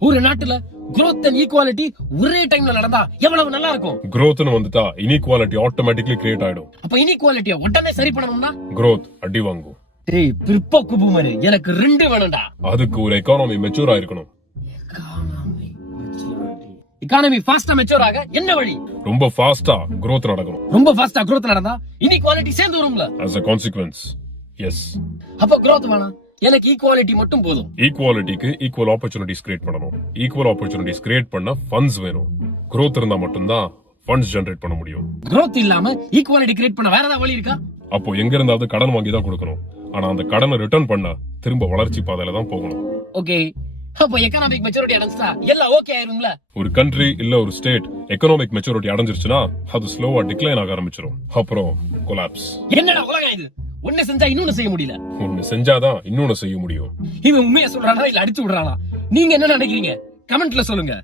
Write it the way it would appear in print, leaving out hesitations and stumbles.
ஒரு நாட்டுல growth and equality ஒரே டைம்ல நடந்தா எவ்வளவு நல்லா இருக்கும். growthனு வந்துட்டா inequality ஆட்டோமேட்டிக்கலி கிரியேட் ஆயிடும். அப்ப இன்இக்வாலிட்டியை உடனே சரி பண்ணணும்னா growth அடி வாங்கும். டேய் பிற்போக்கு பூமரு, எனக்கு ரெண்டு வேணும்டா. அதுக்கு ஒரு எக்கானமி மெச்சூர் ஆயிருக்கணும். எக்கானமி ஃபாஸ்டா மெச்சூர் ஆக என்ன வழி? ரொம்ப ஃபாஸ்டா growth நடக்கணும். ரொம்ப ஃபாஸ்டா growth நடந்தா இன்இக்வாலிட்டி சேர்ந்து வரும்ல. as a consequence yes. அப்ப growth வேணாம், எனக்கு ஈக்குவாலிட்டி மட்டும் போதும். ஈக்குவாலிட்டிக்கு ஈக்குவல் ஆப்பர்ச்சுனிட்டிஸ் கிரியேட் பண்ணணும். ஈக்குவல் ஆப்பர்ச்சுனிட்டிஸ் கிரியேட் பண்ண ஃபண்ட்ஸ் வேணும். growth இருந்தா மட்டும்தான் ஃபண்ட்ஸ் ஜெனரேட் பண்ண முடியும். growth இல்லாம ஈக்குவாலிட்டி கிரியேட் பண்ண வேற ஏதாவது வழி இருக்கா? அப்போ எங்க இருந்தாவது கடன் வாங்கி தான் கொடுக்கணும். ஆனா அந்த கடனை ரிட்டர்ன் பண்ண திரும்ப வளர்ச்சி பாதையில தான் போகணும். ஓகே, அப்ப எக்கனாமிக் மெச்சூரிட்டி அடைஞ்சா எல்லாம் ஓகே ஆயிரும்ல. ஒரு கண்ட்ரி இல்ல ஒரு ஸ்டேட் எக்கனாமிக் மெச்சூரிட்டி அடைஞ்சிருச்சுன்னா அது ஸ்லோவா டிக்ளைன் ஆக ஆரம்பிச்சிடும். அப்புறம் கொலாப்ஸ். என்னடா உலகம் இது? ஒண்ணு செஞ்சா இன்னொன்னு செய்ய முடியல. ஒன்னு செஞ்சாதான் இன்னொன்னு செய்ய முடியும். இவன் உண்மையை சொல்றானா இல்ல அடிச்சு விடுறானா? நீங்க என்ன நினைக்கிறீங்க? கமெண்ட்ல சொல்லுங்க.